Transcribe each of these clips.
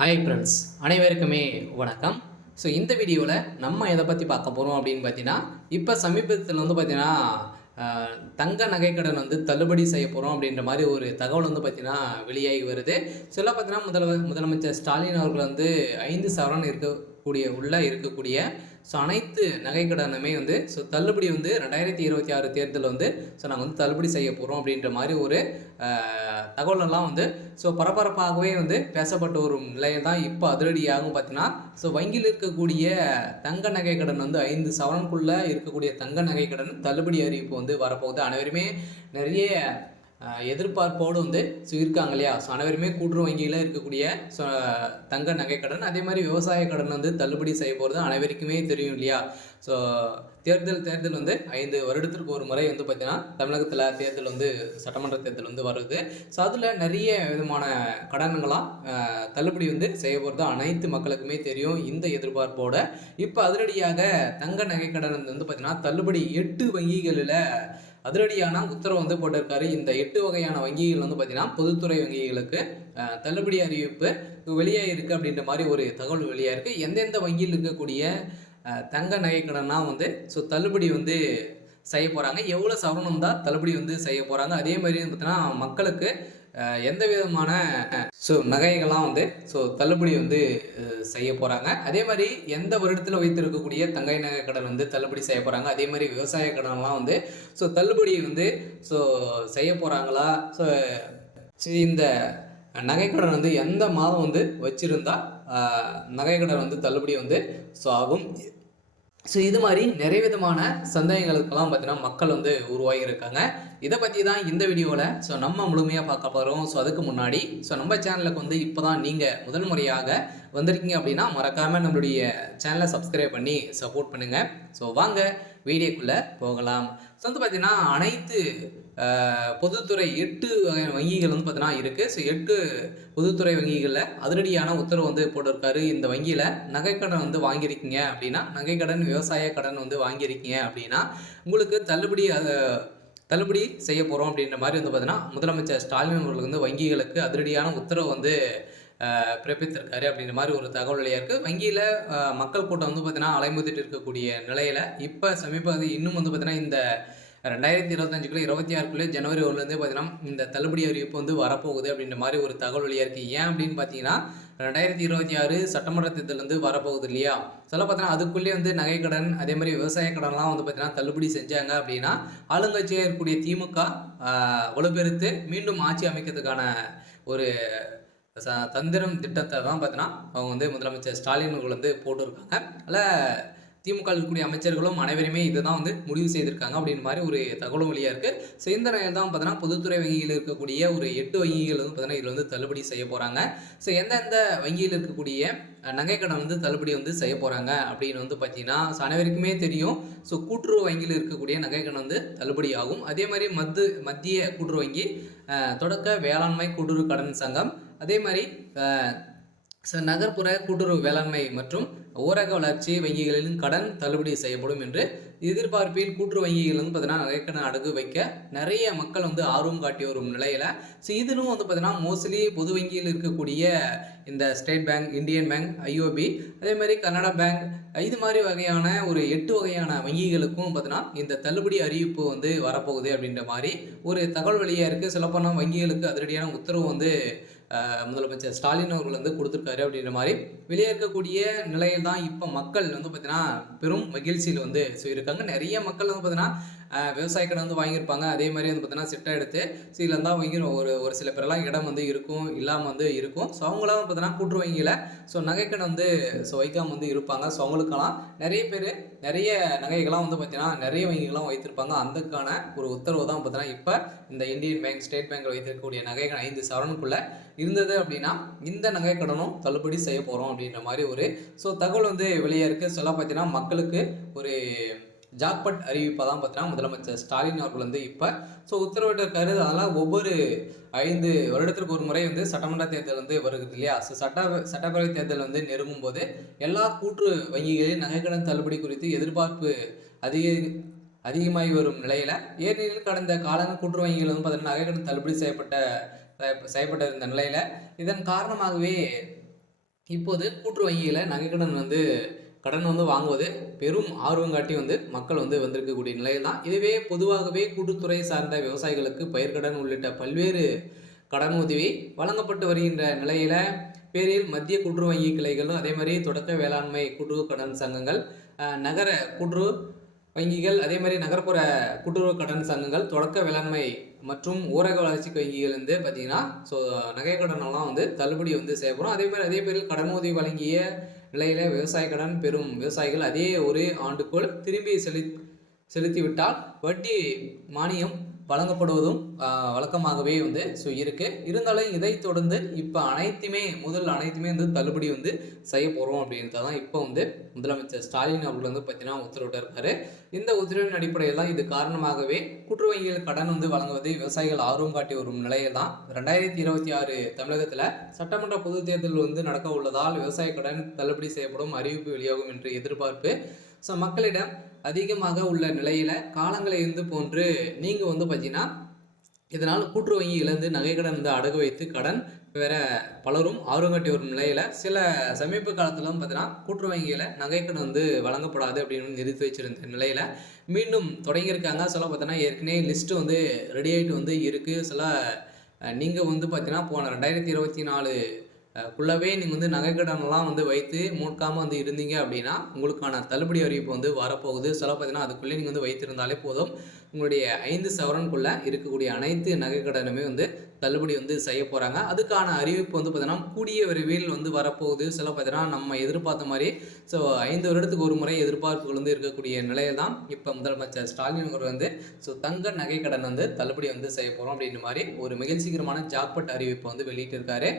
Hi friends, அனைவருக்குமே வணக்கம். இந்த வீடியோவில் நம்ம எதை பற்றி பார்க்க போகிறோம் அப்படின்னு பார்த்தீங்கன்னா, இப்போ சமீபத்தில் பார்த்தீங்கன்னா தங்க நகைக்கடன் தள்ளுபடி செய்ய போகிறோம் அப்படின்ற மாதிரி ஒரு தகவல் பார்த்தீங்கன்னா வெளியாகி வருது. இதெல்லாம் பார்த்தீங்கன்னா முதலமைச்சர் ஸ்டாலின் அவர்கள் 5 சவரன் இருக்கக்கூடிய அனைத்து நகைக்கடனுமே தள்ளுபடி 2026 தேர்தல் நாங்கள் தள்ளுபடி செய்ய போகிறோம் அப்படின்ற மாதிரி ஒரு தகவலெல்லாம் பரபரப்பாகவே பேசப்பட்ட ஒரு நிலையில் தான் இப்போ அதிரடியாகவும் பார்த்தீங்கன்னா வங்கியில் இருக்கக்கூடிய தங்க நகைக்கடன் 5 சவரனுக்குள்ளே இருக்கக்கூடிய தங்க நகைக்கடன் தள்ளுபடி அறிவிப்பு வரப்போகுது. அனைவருமே நிறைய எதிர்பார்ப்போடு இருக்காங்க இல்லையா? அனைவருமே கூட்டுறவு வங்கியில் இருக்கக்கூடிய தங்க நகைக்கடன், அதே மாதிரி விவசாய கடன் தள்ளுபடி செய்ய போகிறது அனைவருக்குமே தெரியும் இல்லையா? தேர்தல் 5 வருடத்திற்கு ஒரு முறை பார்த்தீங்கன்னா தமிழகத்தில் தேர்தல் சட்டமன்ற தேர்தல் வருது. அதில் நிறைய விதமான கடன்களாம் தள்ளுபடி செய்ய போகிறது அனைத்து மக்களுக்குமே தெரியும். இந்த எதிர்பார்ப்போட இப்போ அதிரடியாக தங்க நகைக்கடன் பார்த்தீங்கன்னா தள்ளுபடி 8 வங்கிகளில் அதிரடியான உத்தரவு போட்டிருக்காரு. இந்த 8 வகையான வங்கிகள் பார்த்தீங்கன்னா பொதுத்துறை வங்கிகளுக்கு தள்ளுபடி அறிவிப்பு வெளியாக இருக்குது அப்படின்ற மாதிரி ஒரு தகவல் வெளியாக இருக்குது. எந்தெந்த வங்கியில் இருக்கக்கூடிய தங்க நகைக்கடன்லாம் தள்ளுபடி செய்ய போகிறாங்க, எவ்வளோ சவரனம் தான் தள்ளுபடி செய்ய போகிறாங்க, அதே மாதிரி பார்த்தீங்கன்னா மக்களுக்கு எந்த விதமான நகைகள்லாம் தள்ளுபடி செய்ய போகிறாங்க, அதே மாதிரி எந்த வருடத்தில் வைத்திருக்கக்கூடிய தங்கை நகை கடன் தள்ளுபடி செய்ய போகிறாங்க, அதே மாதிரி விவசாய கடன்லாம் தள்ளுபடி செய்ய போகிறாங்களா, இந்த நகைக்கடன் எந்த மாதம் வச்சுருந்தா நகைக்கடன் தள்ளுபடி ஆகும். இது மாதிரி நிறைய விதமான சந்தேகங்களுக்கெல்லாம் பார்த்தீங்கன்னா மக்கள் உருவாகி இருக்காங்க. இதை பற்றி தான் இந்த வீடியோவில் நம்ம முழுமையாக பார்க்க போகிறோம். அதுக்கு முன்னாடி நம்ம சேனலுக்கு இப்போ தான் நீங்கள் முதல் முறையாக வந்திருக்கீங்க அப்படின்னா மறக்காமல் நம்மளுடைய சேனலை சப்ஸ்கிரைப் பண்ணி சப்போர்ட் பண்ணுங்கள். வாங்க வீடியோக்குள்ளே போகலாம். பார்த்தீங்கன்னா அனைத்து பொதுத்துறை 8 வங்கிகள் பார்த்தீங்கன்னா இருக்குது. 8 பொதுத்துறை வங்கிகளில் அதிரடியான உத்தரவு போட்டிருக்காரு. இந்த வங்கியில் நகைக்கடன் வாங்கியிருக்கீங்க அப்படின்னா, நகைக்கடன் விவசாய கடன் வாங்கியிருக்கீங்க அப்படின்னா உங்களுக்கு தள்ளுபடி செய்ய போகிறோம் அப்படின்ற மாதிரி பார்த்தீங்கன்னா முதலமைச்சர் ஸ்டாலின் அவர்கள் வங்கிகளுக்கு அதிரடியான உத்தரவு பிறப்பித்திருக்காரு அப்படின்ற மாதிரி ஒரு தகவல் வெளியாக இருக்குது. வங்கியில் மக்கள் கூட்டம் பார்த்தீங்கன்னா அலைமுதிட்டு இருக்கக்கூடிய நிலையில் இப்போ சமீபத்தில் இன்னும் பார்த்தீங்கன்னா இந்த 2025 26 ஜனவரி 1 பார்த்தீங்கன்னா இந்த தள்ளுபடி அறிவிப்பு வரப்போகுது அப்படின்ற மாதிரி ஒரு தகவல் வெளியாக இருக்குது. ஏன் அப்படின்னு பார்த்தீங்கன்னா 2026 சட்டமன்ற தேர்தல் வரப்போகுது இல்லையா? பார்த்தீங்கன்னா அதுக்குள்ளேயே நகைக்கடன், அதே மாதிரி விவசாய கடன்லாம் பார்த்தீங்கன்னா தள்ளுபடி செஞ்சாங்க அப்படின்னா ஆளுங்கட்சியாக இருக்கக்கூடிய திமுக வலுப்பெருத்து மீண்டும் ஆட்சி அமைக்கிறதுக்கான ஒரு தந்திரம் திட்டத்தை தான் பார்த்தீங்கன்னா அவங்க முதலமைச்சர் ஸ்டாலின் அவர்கள் போட்டிருக்காங்க. அதில் திமுக இருக்கக்கூடிய அமைச்சர்களும் அனைவருமே இதை தான் முடிவு செய்திருக்காங்க அப்படின்னு மாதிரி ஒரு தகவலும் வெளியாக இருக்குது. இந்த நிலையில் தான் பார்த்தீங்கன்னா பொதுத்துறை வங்கியில் இருக்கக்கூடிய ஒரு 8 வங்கிகள் பார்த்தீங்கன்னா இதில் தள்ளுபடி செய்ய போகிறாங்க. எந்தெந்த வங்கியில் இருக்கக்கூடிய நகைக்கடன் தள்ளுபடி செய்ய போகிறாங்க அப்படின்னு பார்த்தீங்கன்னா அனைவருக்குமே தெரியும். கூட்டுறவு வங்கியில் இருக்கக்கூடிய நகைக்கடன் தள்ளுபடி ஆகும். அதே மாதிரி மத்திய கூட்டுறவு வங்கி, தொடக்க வேளாண்மை கூட்டுறவு கடன் சங்கம், அதே மாதிரி நகர்ப்புற கூட்டுறவு வேளாண்மை மற்றும் ஊரக வளர்ச்சி வங்கிகளின் கடன் தள்ளுபடி செய்யப்படும் என்று எதிர்பார்ப்பில் கூட்டுறவு வங்கிகள் பார்த்தீங்கன்னா நகைக்கடன் அடகு வைக்க நிறைய மக்கள் ஆர்வம் காட்டி வரும் நிலையில் இதிலும் பார்த்தீங்கன்னா மோஸ்ட்லி பொது வங்கியில் இருக்கக்கூடிய இந்த state bank, Indian bank, IOB, அதே மாதிரி கனடா பேங்க், இது மாதிரி வகையான ஒரு 8 வகையான வங்கிகளுக்கும் பார்த்தீங்கன்னா இந்த தள்ளுபடி அறிவிப்பு வரப்போகுது அப்படின்ற மாதிரி ஒரு தகவல் வெளியாக இருக்குது. சொல்லப்போனால் வங்கிகளுக்கு அதிரடியான உத்தரவு முதலமைச்சர் ஸ்டாலின் அவர்கள் கொடுத்துருக்காரு அப்படின்ற மாதிரி வெளியே இருக்கக்கூடிய நிலையில் தான் இப்போ மக்கள் பார்த்தீங்கன்னா பெரும் மகிழ்ச்சியில் இருக்காங்க. நிறைய மக்கள் பார்த்தீங்கன்னா விவசாய கடன் வாங்கியிருப்பாங்க. அதே மாதிரி பார்த்தீங்கன்னா சிட்டை எடுத்து இதில் தான் வாங்கி ஒரு சில பேரெல்லாம் இடம் இருக்கும், இல்லாமல் இருக்கும். அவங்களாம் பார்த்தீங்கன்னா கூட்டுறவு வங்கியில் நகைக்கடன் வைக்காமல் இருப்பாங்க. அவங்களுக்கெல்லாம் நிறைய பேர் நிறைய நகைகள்லாம் பார்த்தீங்கன்னா நிறைய வங்கிகள்லாம் வைத்திருப்பாங்க. அதுக்கான ஒரு உத்தரவு தான் பார்த்தீங்கன்னா இப்போ இந்த இந்தியன் பேங்க், ஸ்டேட் பேங்க் வைத்திருக்கக்கூடிய நகைகள் 5 சவரனுக்குள்ளே இருந்தது அப்படின்னா இந்த நகைக்கடனும் தள்ளுபடி செய்ய போகிறோம் அப்படின்ற மாதிரி ஒரு தகவல் வெளியே இருக்குது. பார்த்தீங்கன்னா மக்களுக்கு ஒரு ஜாக்பட் அறிவிப்பை தான் பார்த்தீங்கன்னா முதலமைச்சர் ஸ்டாலின் அவர்கள் இப்போ உத்தரவிட்டிருக்காரு. அதெல்லாம் ஒவ்வொரு 5 வருடத்திற்கு ஒரு முறை சட்டமன்ற தேர்தல் வருகிறது இல்லையா? சட்டப்பேரவை தேர்தல் நெருங்கும் போது எல்லா கூட்டு வங்கிகளின் நகைக்கடன் தள்ளுபடி குறித்து எதிர்பார்ப்பு அதிகமாகி வரும் நிலையில் ஏனெனில் கடந்த காலங்கள் கூட்டுறவு வங்கிகள் பார்த்தீங்கன்னா நகைக்கடன் தள்ளுபடி செய்யப்பட்ட இருந்த நிலையில் இதன் காரணமாகவே இப்போது கூட்டுறவு வங்கியில நகைக்கடன் வந்து கடன் வந்து வாங்குவது பெரும் ஆர்வம் காட்டி வந்து மக்கள் வந்து வந்திருக்கக்கூடிய நிலையில் தான். இதுவே பொதுவாகவே கூட்டுத்துறை சார்ந்த விவசாயிகளுக்கு பயிர்க்கடன் உள்ளிட்ட பல்வேறு கடன் உதவி வழங்கப்பட்டு வருகின்ற நிலையில பேரில் மத்திய கூட்டுறவு வங்கி கிளைகளும் அதே மாதிரி தொடக்க வேளாண்மை கூட்டுறவு கடன் சங்கங்கள், நகர கூட்டுறவு வங்கிகள், அதே மாதிரி நகர்ப்புற கூட்டுறவு கடன் சங்கங்கள், தொடக்க வேளாண்மை மற்றும் ஊரக வளர்ச்சி வங்கிகள் வந்து பார்த்தீங்கன்னா, ஸோ நகை கடனெல்லாம் வந்து தள்ளுபடி வந்து செய்யப்படும். அதே மாதிரி அதே பேரில் கடன் உதவி வழங்கிய நிலையில விவசாய கடன் பெறும் விவசாயிகள் அதே ஒரு ஆண்டுக்குள் திரும்பி செலுத்திவிட்டால் வட்டி மானியம் வழங்கப்படுவதும் வழக்கமாகவே வந்து இருக்குது. இருந்தாலும் இதை தொடர்ந்து இப்போ அனைத்துமே வந்து தள்ளுபடி வந்து செய்ய போகிறோம் அப்படின்றத தான் இப்போ வந்து முதலமைச்சர் ஸ்டாலின் அவர்கள் வந்து பார்த்தீங்கன்னா உத்தரவிட்டிருக்காரு. இந்த உத்தரவின் அடிப்படையில் தான் இது காரணமாகவே கூட்டுறவு வங்கிகள் கடன் வந்து வழங்குவதை விவசாயிகள் ஆர்வம் காட்டி வரும் நிலையில் தான் 2026 தமிழகத்தில் சட்டமன்ற பொதுத் தேர்தல் வந்து நடக்க உள்ளதால் விவசாய கடன் தள்ளுபடி செய்யப்படும் அறிவிப்பு வெளியாகும் என்று எதிர்பார்ப்பு ஸோ மக்களிடம் அதிகமாக உள்ள நிலையில் காலங்களை வந்து போன்று நீங்கள் வந்து பார்த்தீங்கன்னா இதனால் கூட்டுறவு வங்கி இழந்து நகைக்கடன் வந்து அடகு வைத்து கடன் வேற பலரும் ஆர்வம் காட்டி வரும் நிலையில் சில சமீப காலத்தில் பார்த்தீங்கன்னா கூட்டுறவு வங்கியில் நகைக்கடன் வந்து வழங்கப்படாது அப்படின்னு நிறுத்தி வச்சிருந்த நிலையில் மீண்டும் தொடங்கியிருக்காங்க. சில பார்த்தீங்கன்னா ஏற்கனவே லிஸ்ட்டு வந்து ரெடி ஆகிட்டு வந்து இருக்குது. சில நீங்கள் வந்து பார்த்தீங்கன்னா போன 2024 குள்ளவே நீங்கள் வந்து நகைக்கடனெல்லாம் வந்து வைத்து மூட்காமல் வந்து இருந்தீங்க அப்படின்னா உங்களுக்கான தள்ளுபடி அறிவிப்பு வந்து வரப்போகுது. சில பார்த்தீங்கன்னா அதுக்குள்ளே நீங்கள் வந்து வைத்திருந்தாலே போதும், உங்களுடைய 5 சவரனுக்குள்ளே இருக்கக்கூடிய அனைத்து நகைக்கடனுமே வந்து தள்ளுபடி வந்து செய்ய போகிறாங்க. அதுக்கான அறிவிப்பு வந்து பார்த்தீங்கன்னா கூடிய விரைவில் வந்து வரப்போகுது. சில பார்த்தீங்கன்னா நம்ம எதிர்பார்த்த மாதிரி ஸோ 5 வருடத்துக்கு ஒரு முறை எதிர்பார்ப்புகள் வந்து இருக்கக்கூடிய நிலையில் தான் இப்போ முதலமைச்சர் ஸ்டாலின் அவர் வந்து ஸோ தங்க நகைக்கடன் வந்து தள்ளுபடி வந்து செய்ய போகிறோம் அப்படின்ற மாதிரி ஒரு மகிழ்ச்சிகரமான ஜாக்பாட் அறிவிப்பை வந்து வெளியிட்டிருக்காரு.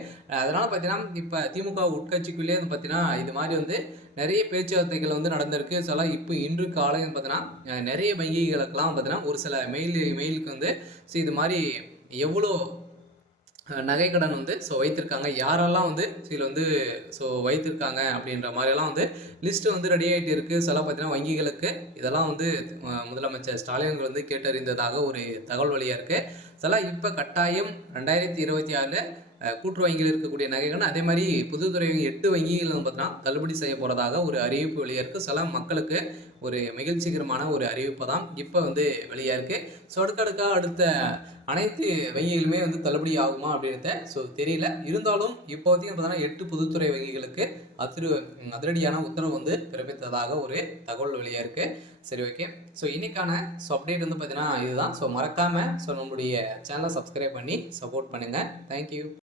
அதனால் பார்த்தீங்கன்னா இப்போ திமுக உட்கட்சிக்குள்ளேயே வந்து பார்த்தீங்கன்னா இது மாதிரி வந்து நிறைய பேச்சுவார்த்தைகள் வந்து நடந்திருக்கு. சில இப்போ இன்று காலை பார்த்தீங்கன்னா நிறைய வங்கிகளுக்கெல்லாம் பார்த்தீங்கன்னா ஒரு சில மெயிலுக்கு வந்து ஸோ இது மாதிரி எவ்வளோ நகைக்கடன் வந்து ஸோ வைத்திருக்காங்க, யாரெல்லாம் வந்து இதில் வந்து ஸோ வைத்திருக்காங்க அப்படின்ற மாதிரியெல்லாம் வந்து லிஸ்ட்டு வந்து ரெடி ஆகிட்டு இருக்குது. சில பார்த்தீங்கன்னா வங்கிகளுக்கு இதெல்லாம் வந்து முதலமைச்சர் ஸ்டாலின் வந்து கேட்டறிந்ததாக ஒரு தகவல் வழியாக இருக்குது. சில இப்போ கட்டாயம் 2026 கூட்டுறவு வங்கியில் இருக்கக்கூடிய நகைகள் அதே மாதிரி பொதுத்துறை 8 வங்கிகள் வந்து பார்த்தீங்கன்னா தள்ளுபடி செய்ய போகிறதாக ஒரு அறிவிப்பு வெளியாக இருக்குது. சில மக்களுக்கு ஒரு மகிழ்ச்சிகரமான ஒரு அறிவிப்பு தான் இப்போ வந்து வெளியாக இருக்குது. ஸோ அடுத்த அனைத்து வங்கிகளுமே வந்து தள்ளுபடி ஆகுமா அப்படின்றத ஸோ தெரியல. இருந்தாலும் இப்போதைக்கு பார்த்தீங்கன்னா 8 பொதுத்துறை வங்கிகளுக்கு அதிரடியான உத்தரவு வந்து பிறப்பித்ததாக ஒரு தகவல் வெளியாக இருக்குது. சரி, ஓகே. ஸோ இன்னைக்கான ஸோ அப்டேட் வந்து பார்த்தீங்கன்னா இதுதான். ஸோ மறக்காமல் ஸோ நம்மளுடைய சேனலை சப்ஸ்கிரைப் பண்ணி சப்போர்ட் பண்ணுங்கள். தேங்க்யூ.